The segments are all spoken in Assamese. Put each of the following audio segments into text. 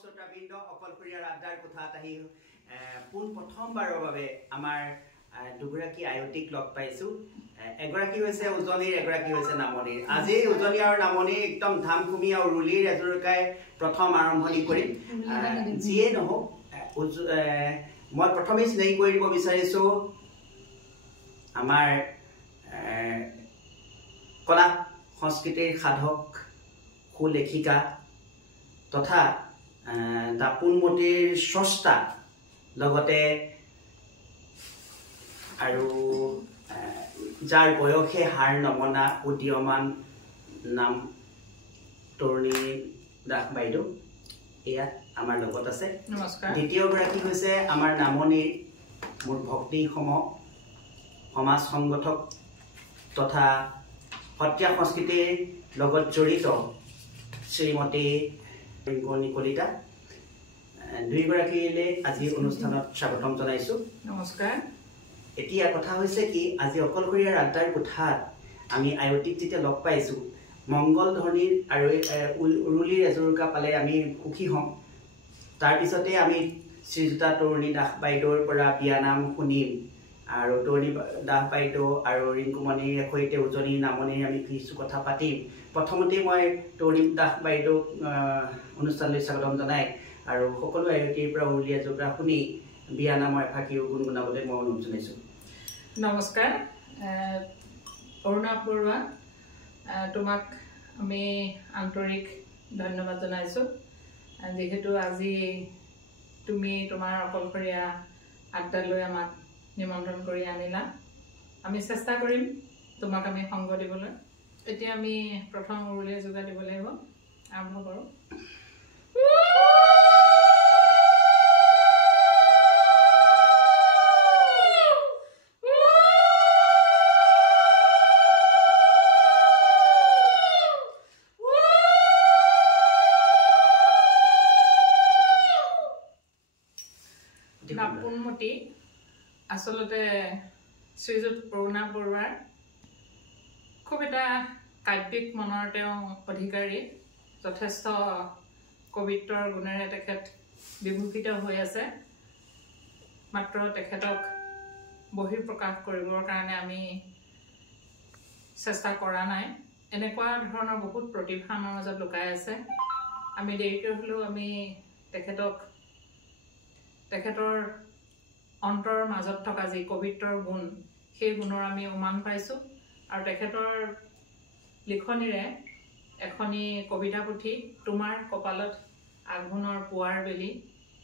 শ্ৰোতাবৃন্দ অকলশৰীয়া আড্ডাৰ কোঠাত আহি পোন প্ৰথমবাৰৰ বাবে আমাৰ দুগৰাকী আয়তিক লগ পাইছো। এগৰাকী হৈছে উজনিৰ, এগৰাকী হৈছে নামনিৰ। আজি উজনি আৰু নামনি একদম ধামখুমি আৰু ৰুলিৰ এজোৰকাই প্ৰথম আৰম্ভণি কৰিম। যিয়ে নহওক মই প্ৰথমে চিনাকি কৰি দিব বিচাৰিছো আমাৰ কলা সংস্কৃতিৰ সাধক সুলেখিকা তথা দাপোনমতিৰ স্ৰষ্টা লগতে আৰু যাৰ বয়সে হাৰ নমনা উদীয়মান নাম তৰুণী দাস বাইদেউ এয়া আমাৰ লগত আছে। নমস্কাৰ। দ্বিতীয়গৰাকী হৈছে আমাৰ নামনিৰ মোৰ ভক্তি সমাজ সংগঠক তথা সত্ৰীয়া সংস্কৃতিৰ লগত জড়িত শ্ৰীমতী ৰিংকনি কলিতা। দুইগৰাকীলৈ আজি অনুষ্ঠানত স্বাগতম জনাইছো। নমস্কাৰ। এতিয়া কথা হৈছে কি, আজি অকলশৰীয়া আড্ডাৰ কোঠাত আমি আয়তিক যেতিয়া লগ পাইছো, মংগল ধ্বনিৰ আৰু উৰুলিৰ এজোৰকা পালে আমি সুখী হ'ম। তাৰপিছতে আমি শ্ৰীযুতা তৰুণী দাস বাইদেউৰ পৰা বিয়ানাম শুনিম আৰু তৰুণী দাস বাইদেউ আৰু ৰিংকুমণিৰ সৈতে উজনিৰ নামনিৰ আমি কিছু কথা পাতিম। প্ৰথমতে মই তৰুণী দাস বাইদেউক অনুষ্ঠানলৈ স্বাগতম জনাই আৰু সকলো আয়তিৰ পৰা উৰুলি এজোৰকা শুনি বিয়ানামৰ এফাঁকিও গুণগুণাবলৈ মই অনুৰোধ জনাইছো। নমস্কাৰ। অৰুণা বৰুৱা, তোমাক আমি আন্তৰিক ধন্যবাদ জনাইছো, যিহেতু আজি তুমি তোমাৰ অকলশৰীয়া আড্ডালৈ আমাক নিমন্ত্ৰণ কৰি আনিলা। আমি চেষ্টা কৰিম তোমাক আমি সংগ দিবলৈ। এতিয়া আমি প্ৰথম উৰুলি যোগা দিব লাগিব। আৰম্ভ কৰোঁ। দাপোনমতি আচলতে শ্ৰীযুত অৰুণা বৰুৱাৰ খুব এটা কাব্যিক মনৰ তেওঁ অধিকাৰী। যথেষ্ট কবিত্বৰ গুণেৰে তেখেত বিভূষিত হৈ আছে। মাত্ৰ তেখেতক বহিঃপ্ৰকাশ কৰিবৰ কাৰণে আমি চেষ্টা কৰা নাই। এনেকুৱা ধৰণৰ বহুত প্ৰতিভা আমাৰ মাজত লুকাই আছে। আমি দেৰিকৈ হ'লেও আমি তেখেতৰ অন্তৰৰ মাজত থকা যি কবিত্বৰ গুণ, সেই গুণৰ আমি উমান পাইছোঁ। আৰু তেখেতৰ লিখনিৰে এখনি কবিতা পুথি তোমাৰ কপালত আঘোণৰ পুৱাৰ বেলি,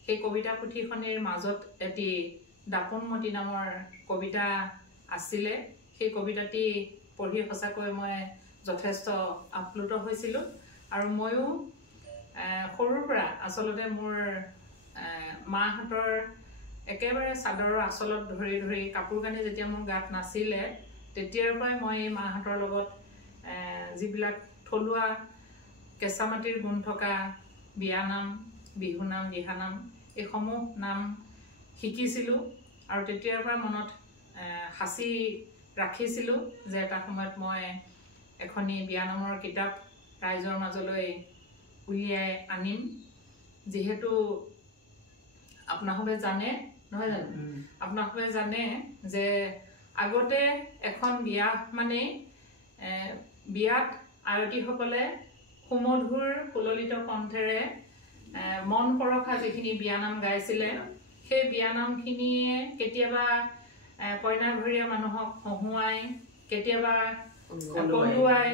সেই কবিতা পুথিখনিৰ মাজত এটি দাপোনমতি নামৰ কবিতা আছিলে। সেই কবিতাটি পঢ়ি সঁচাকৈ মই যথেষ্ট আপ্লুত হৈছিলোঁ। আৰু ময়ো সৰুৰ পৰা আচলতে মোৰ মাহঁতৰ একেবাৰে চাদৰৰ আঁচলত ধৰি ধৰি কাপোৰ কানি যেতিয়া মোৰ গাত নাছিলে, তেতিয়াৰ পৰাই মই মাহঁতৰ লগত যিবিলাক থলুৱা কেঁচা মাটিৰ গুণ থকা বিয়ানাম, বিহুনাম, দিহানাম এইসমূহ নাম শিকিছিলোঁ। আৰু তেতিয়াৰ পৰা মনত সাঁচি ৰাখিছিলোঁ যে এটা সময়ত মই এখনি বিয়ানামৰ কিতাপ ৰাইজৰ মাজলৈ উলিয়াই আনিম। যিহেতু আপোনালোকে জানে, নহয় জানো, আপোনালোকে জানে যে আগতে এখন বিয়া মানে বিয়াত আয়তীসকলে সুমধুৰ সুললিত কণ্ঠেৰে মন পৰশা যিখিনি বিয়ানাম গাইছিলে, সেই বিয়ানামখিনিয়ে কেতিয়াবা কইনাঘৰীয়া মানুহক হহুৱাই, কেতিয়াবা কন্দুৱাই,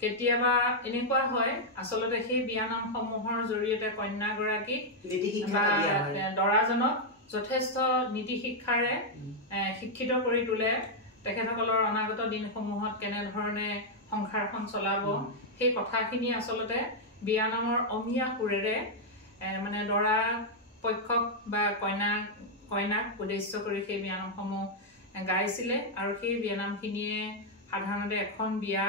কেতিয়াবা এনেকুৱা হয় আচলতে সেই বিয়ানামসমূহৰ জৰিয়তে কন্যাগৰাকীক বা দৰাজনক যথেষ্ট নীতি শিক্ষাৰে শিক্ষিত কৰি তোলে। তেখেতসকলৰ অনাগত দিনসমূহত কেনেধৰণে সংসাৰখন চলাব, সেই কথাখিনি আচলতে বিয়ানামৰ অমীয়া সুৰেৰে মানে দৰা পক্ষক বা কইনাক উদ্দেশ্য কৰি সেই বিয়ানামসমূহ গাইছিলে। আৰু সেই বিয়ানামখিনিয়ে সাধাৰণতে এখন বিয়া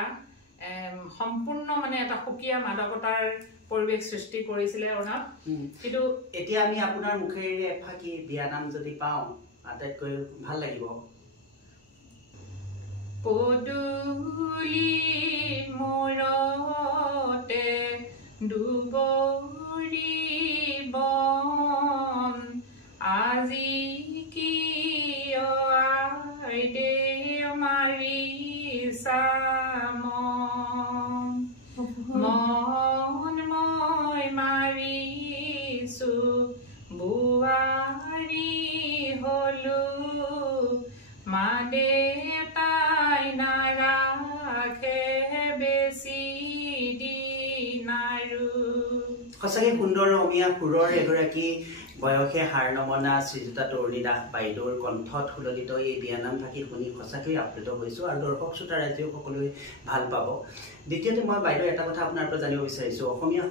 সম্পূৰ্ণ মানে এটা সুকীয়া মাদকতাৰ পৰিৱেশ সৃষ্টি কৰিছিলে। অৰ্ণৱ, কিন্তু এতিয়া আমি আপোনাৰ মুখেৰে এফাঁকি বিয়ানাম যদি পাওঁ আটাইতকৈ ভাল লাগিব। পদূলি মূৰতে দুবৰি সঁচাকৈ সুন্দৰ অসমীয়া সুৰৰ এগৰাকী বয়সে হাৰ নমনা শ্ৰীযুতা তৰুণী দাস বাইদেউৰ কণ্ঠত সুললিত এই বিয়ানাম ফাঁকি শুনি সঁচাকৈ আপ্লুত হৈছোঁ আৰু দৰ্শক শ্ৰোতা ৰাইজেও সকলোৱে ভাল পাব। দ্বিতীয়তে মই বাইদেউ এটা কথা আপোনাৰ পৰা জানিব বিচাৰিছোঁ, অসমীয়া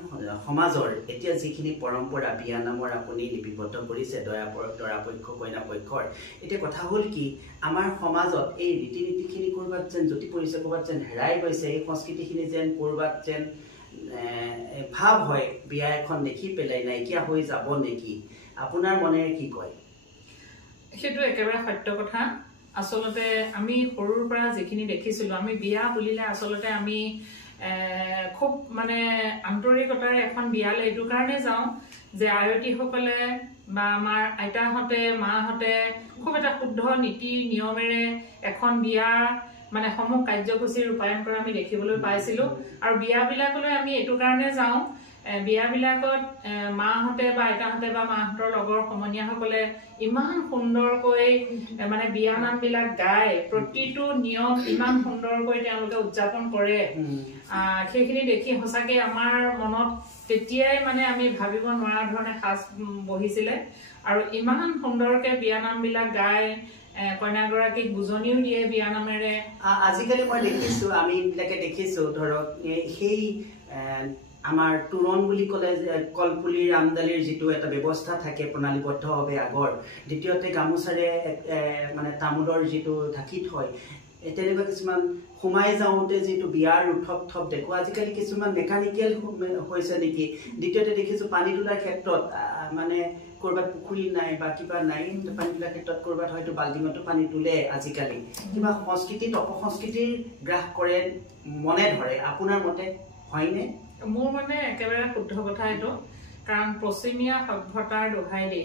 সমাজৰ এতিয়া যিখিনি পৰম্পৰা বিয়ানামৰ আপুনি লিপিবদ্ধ কৰিছে দৰা পক্ষ কইনা পক্ষৰ, এতিয়া কথা হ'ল কি আমাৰ সমাজত এই ৰীতি নীতিখিনি ক'ৰবাত যেন জ্যোতি পৰিছে, ক'ৰবাত যেন হেৰাই গৈছে, এই সংস্কৃতিখিনি যেন ক'ৰবাত যেন ভাৱ হয় বিয়া এখন দেখি পেলাই নাইকিয়া হৈ যাব নেকি, আপোনাৰ মনেৰে কি কয়? সেইটো একেবাৰে সত্য কথা। আচলতে আমি সৰুৰ পৰা যিখিনি দেখিছিলোঁ, আমি বিয়া বুলিলে আচলতে আমি খুব মানে আন্তৰিকতাৰে এখন বিয়ালৈ এইটো কাৰণে যাওঁ যে আয়তীসকলে বা আমাৰ আইতাহঁতে মাহঁতে খুব এটা শুদ্ধ নীতি নিয়মেৰে এখন বিয়া মানে সমূহ কাৰ্যসূচী ৰূপায়ণ কৰা আমি দেখিবলৈ পাইছিলোঁ। আৰু বিয়াবিলাকলৈ আমি এইটো কাৰণে যাওঁ, বিয়াবিলাকত মাহঁতে বা আইতাহঁতে বা মাহঁতৰ লগৰ সমনীয়াসকলে ইমান সুন্দৰকৈ মানে বিয়া নামবিলাক গাই প্ৰতিটো নিয়ম ইমান সুন্দৰকৈ তেওঁলোকে উদযাপন কৰে, সেইখিনি দেখি সঁচাকে আমাৰ মনত তেতিয়াই মানে আমি ভাবিব নোৱাৰা ধৰণে সাজ বহিছিলে। আৰু ইমান সুন্দৰকে বিয়া নামবিলাক গাই কইনাগৰাকীক বুজনিও দিয়ে বিয়া নামেৰে। আজিকালি মই দেখিছোঁ, আমি বিলাকে দেখিছোঁ ধৰক সেই আমাৰ তোৰণ বুলি ক'লে যে কলপুলিৰ আমদালিৰ যিটো এটা ব্যৱস্থা থাকে প্ৰণালীবদ্ধভাৱে আগৰ, দ্বিতীয়তে গামোচাৰে মানে তামোলৰ যিটো ঢাকি থয়, তেনেকুৱা কিছুমান সোমাই যাওঁতে যিটো বিয়াৰ উঠপ থপ দেখোঁ, আজিকালি কিছুমান মেকানিকেল হৈছে নেকি। দ্বিতীয়তে দেখিছোঁ পানী তোলাৰ ক্ষেত্ৰত মানে ক'ৰবাত পুখুৰী নাই বা কিবা নাই, পানী তোলাৰ ক্ষেত্ৰত ক'ৰবাত হয়তো বাল্টিঙতো পানী তোলে। আজিকালি কিবা সংস্কৃতিত অপসংস্কৃতিৰ গ্ৰাস কৰে মনে ধৰে, আপোনাৰ মতে হয়নে? মোৰ মানে একেবাৰে শুদ্ধ কথা এইটো, কাৰণ পশ্চিমীয়া সভ্যতাৰ দোহাই দি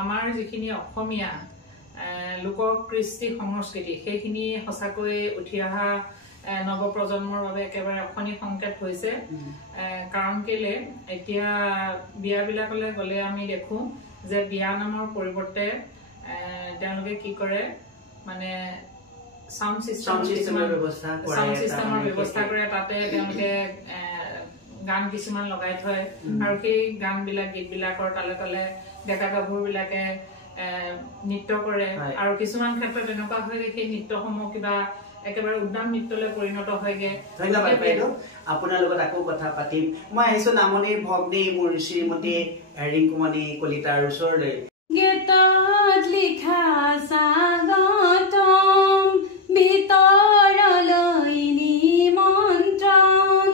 আমাৰ যিখিনি অসমীয়া লোক কৃষ্টি সংস্কৃতি সেইখিনি সঁচাকৈ উঠি অহা নৱপ্ৰজন্মৰ বাবে একেবাৰে অশনি সংকেত হৈছে। কাৰণ কেলে এতিয়া বিয়াবিলাকলৈ গ'লে আমি দেখোঁ যে বিয়া নামৰ পৰিৱৰ্তে তেওঁলোকে কি কৰে মানে সাউণ্ড চিষ্টেমৰ ব্যৱস্থা কৰে, তাতে তেওঁলোকে গান কিছুমান লগাই থয় আৰু সেই গানবিলাক গীতবিলাকৰ তালে তালে ডেকা গাভৰুবিলাকে নৃত্য কৰে। আৰু কিছুমান ক্ষেত্ৰত এনেকুৱা হয়গে সেই নৃত্যসমূহ কিবা একেবাৰে উদ্যান নৃত্যলৈ পৰিণত হয়গে। ধন্যবাদ বাইদেউ, আপোনাৰ লগত আকৌ কথা পাতিম। মই আহিছোঁ নামনিৰ ভগ্নী মোৰ শ্ৰীমতী ৰিংকুমণি কলিতাৰ ওচৰলৈ। গীতত লিখা স্বাগতম ভিতৰলৈ নিমন্ত্ৰণ,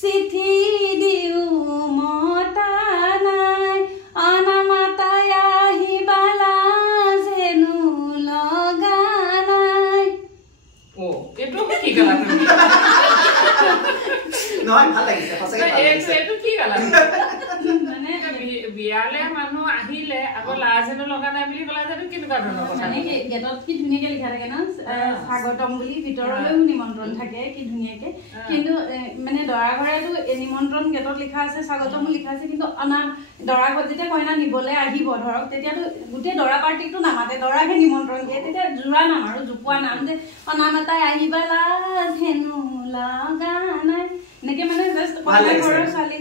চিঠি দিও মতা নাই, অনামাতাই আহিবালা যেনো লগা নাই। এইটো কি গালা তুমি? নহয়, ভাল লাগিছে সঁচাকৈ। এইটো কি গালা? মানে বিয়ালে মানুহ আহিলে আকৌ লাজেনো লগা নাই বুলি ক'লা যে কেনেকুৱা ধৰণৰ কথা? মানে গেটত কি ধুনীয়াকে লিখা থাকে ন স্বাগতম বুলি, ভিতৰলৈও নিমন্ত্ৰণ থাকে কি ধুনীয়াকে, কিন্তু মানে দৰা ঘৰেতো নিমন্ত্ৰণ গেটত লিখা আছে, স্বাগতমো লিখা আছে, কিন্তু দৰা ঘৰত যেতিয়া কইনা নিবলৈ আহিব ধৰক তেতিয়াতো গোটেই দৰা পাৰ্টিকটো নামাতে, দৰাকহে নিমন্ত্ৰণ দিয়ে। তেতিয়া জোৰা নাম আৰু জোপোৱা নাম যে অনামাতাই আহিবা লাজ হেনো লগা নাই, এনেকে মানে জাষ্ট কইনা ঘৰৰ ছোৱালী।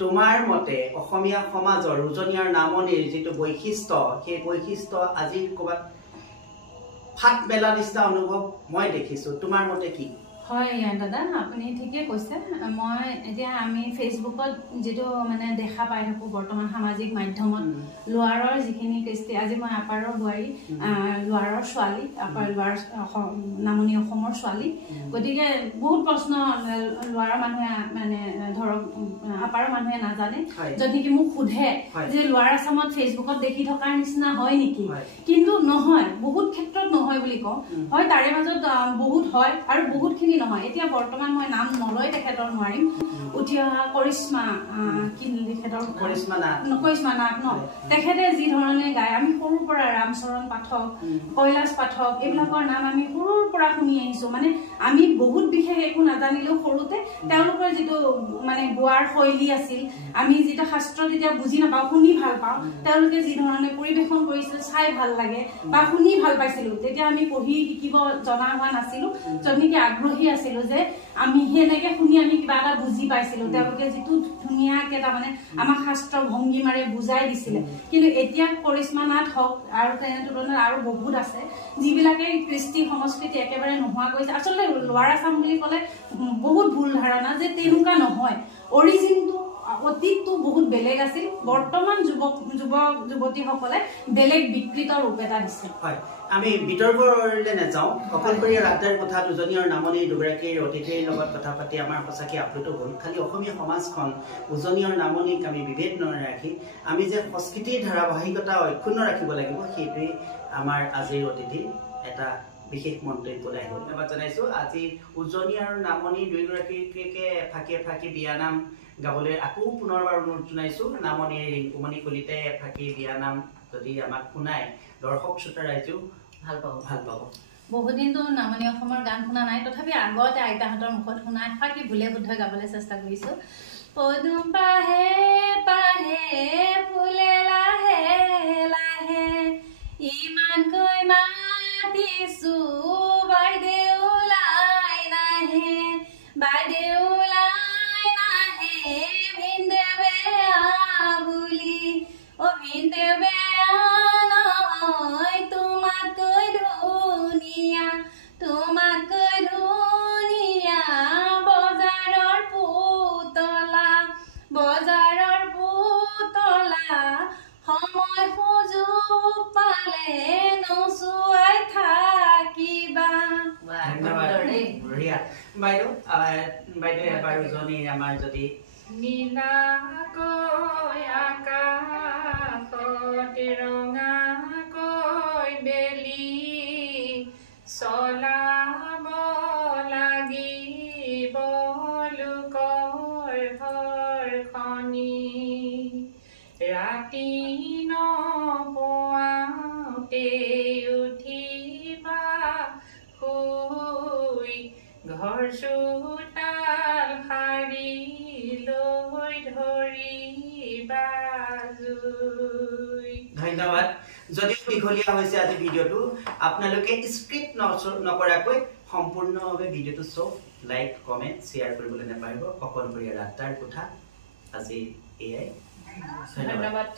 তোমাৰ মতে অসমীয়া সমাজৰ উজনি আৰু নামনিৰ যিটো বৈশিষ্ট্য, সেই বৈশিষ্ট্য আজি ক'ৰবাত ফাট মেলা নিচিনা অনুভৱ মই দেখিছোঁ, তোমাৰ মতে কি? হয় দাদা, আপুনি ঠিকে কৈছে। মই এতিয়া আমি ফেচবুকত যিটো মানে দেখা পাই থাকোঁ বৰ্তমান সামাজিক মাধ্যমত লোৱাৰৰ যিখিনি কৃষ্টি, আজি মই আপাৰৰ বোৱাৰী, লোৱাৰৰ ছোৱালী, আপাৰ লোৱাৰ নামনি অসমৰ ছোৱালী, গতিকে বহুত প্ৰশ্ন লোৱাৰৰ মানুহে মানে ধৰক আপাৰৰ মানুহে নাজানে, য'ত নেকি মোক সোধে যে লোৱাৰ আছামত ফেচবুকত দেখি থকাৰ নিচিনা হয় নেকি, কিন্তু নহয়, বহুত ক্ষেত্ৰত নহয় বুলি কওঁ। হয় তাৰে মাজত বহুত হয় আৰু বহুতখিনি নহয়। এতিয়া বৰ্তমান মই নাম নলৈ তেখেতৰ নোৱাৰিম, উঠি অহা কৰিশ্মা নাথ ন, তেখেতে যি ধৰণে গায়, আমি সৰুৰ পৰা ৰামচৰণ পাঠক, কৈলাশ পাঠক এইবিলাকৰ নাম আমি সৰুৰ পৰা শুনি আহিছোঁ। মানে আমি বহুত বিশেষ একো নাজানিলেও সৰুতে তেওঁলোকৰ যিটো মানে গোৱাৰ শৈলী আছিল, আমি যিটো শাস্ত্ৰ যেতিয়া বুজি নাপাওঁ শুনি ভাল পাওঁ, তেওঁলোকে যি ধৰণে পৰিৱেশন কৰিছিল চাই ভাল লাগে বা শুনি ভাল পাইছিলোঁ। তেতিয়া আমি পঢ়ি শিকিব জনা হোৱা নাছিলোঁ, য'ত নেকি আগ্ৰহী আছিলো যে আমি সেনেকে শুনি আমি কিবা এটা বুজি পাইছিলো তেওঁলোকে যিটো ধুনীয়াকে তাৰমানে আমাক শাস্ত্ৰ ভংগী মাৰে বুজাই দিছিলে কিন্তু এতিয়া কৰিশ্মা নাথ হওক আৰু তেনে তুলনাত আৰু বহুত আছে যিবিলাকে কৃষ্টি সংস্কৃতি একেবাৰে নোহোৱা কৰিছে আচলতে লোৱাৰ আছাম বুলি ক'লে বহুত ভুল ধাৰণা যে তেনেকুৱা নহয় অৰিজিনটো অতীতটো বহুত বেলেগ আছিল বৰ্তমান যুৱক যুৱতীসকলে বেলেগ বিকৃত ৰূপ এটা দিছে হয় আমি বিতৰ্কলৈ নাযাওঁ অকলশৰীয়া ৰাস্তাৰ কথা দুজনীৰ নামনি দুগৰাকীৰ অতিথিৰ লগত কথা পাতি আমাৰ সঁচাকৈ আপ্লুত হ'ল খালি অসমীয়া সমাজখন উজনিৰ নামনিক আমি বিভেদ নাৰাখি আমি যে সংস্কৃতিৰ ধাৰাবাহিকতা অক্ষুণ্ণ ৰাখিব লাগিব সেইটোৱেই আমাৰ আজিৰ অতিথি এটা বিশেষ মন্তব্যলৈ আহিব ধন্যবাদ জনাইছোঁ আজি উজনি আৰু নামনি দুয়োগৰাকীকে ফাঁকি বিয়ানাম গাবলৈ আকৌ পুনৰবাৰ অনুৰোধ জনাইছোঁ নামনিৰ ৰিংকুমণি কলিতে ফাঁকি বিয়ানাম যদি আমাক শুনাই দৰ্শক শ্ৰোতা ৰাইজেও ভাল পাব বহুদিনতো নামনি অসমৰ গান শুনা নাই তথাপি আগতে আইতাহঁতৰ মুখত শুনা ফাঁকি ভুলে শুদ্ধ গাবলৈ চেষ্টা কৰিছোঁ পদুম পাহে পাহে ফুলে লাহে লাহে ইমানকৈ মাতিছোঁ বাইদেউ লাই নাহে বাইদেউ লাই নাহে ভিনদেৱে বুলি অ ভিনদেৱে নহয় তোমাতকৈ ধুনীয়া বজাৰৰ পুতলা সময় সুযোগ পালে নচুৱাই থাকিবা বাইদেউ এবাৰ উজনিৰ আমাৰ যদি নীলাকৈ আকাশত ৰঙাকৈ বেলি চলাব লাগিব লোকৰ ঘৰখনি ৰাতি নপুৱাওঁতে উঠিবা শুই ঘৰ চোতাল সাৰি লৈ ধৰিবা জুই ধন্যবাদ যদিও দীঘলীয়া হৈছে আজি ভিডিঅ'টো আপোনালোকে স্ক্ৰিপ্ট নকৰাকৈ সম্পূৰ্ণভাৱে ভিডিঅ'টো চাওক লাইক কমেণ্ট শ্বেয়াৰ কৰিবলৈ নাপাহৰিব অকলশৰীয়া ৰাস্তাৰ কথা আজি এয়াই ধন্যবাদ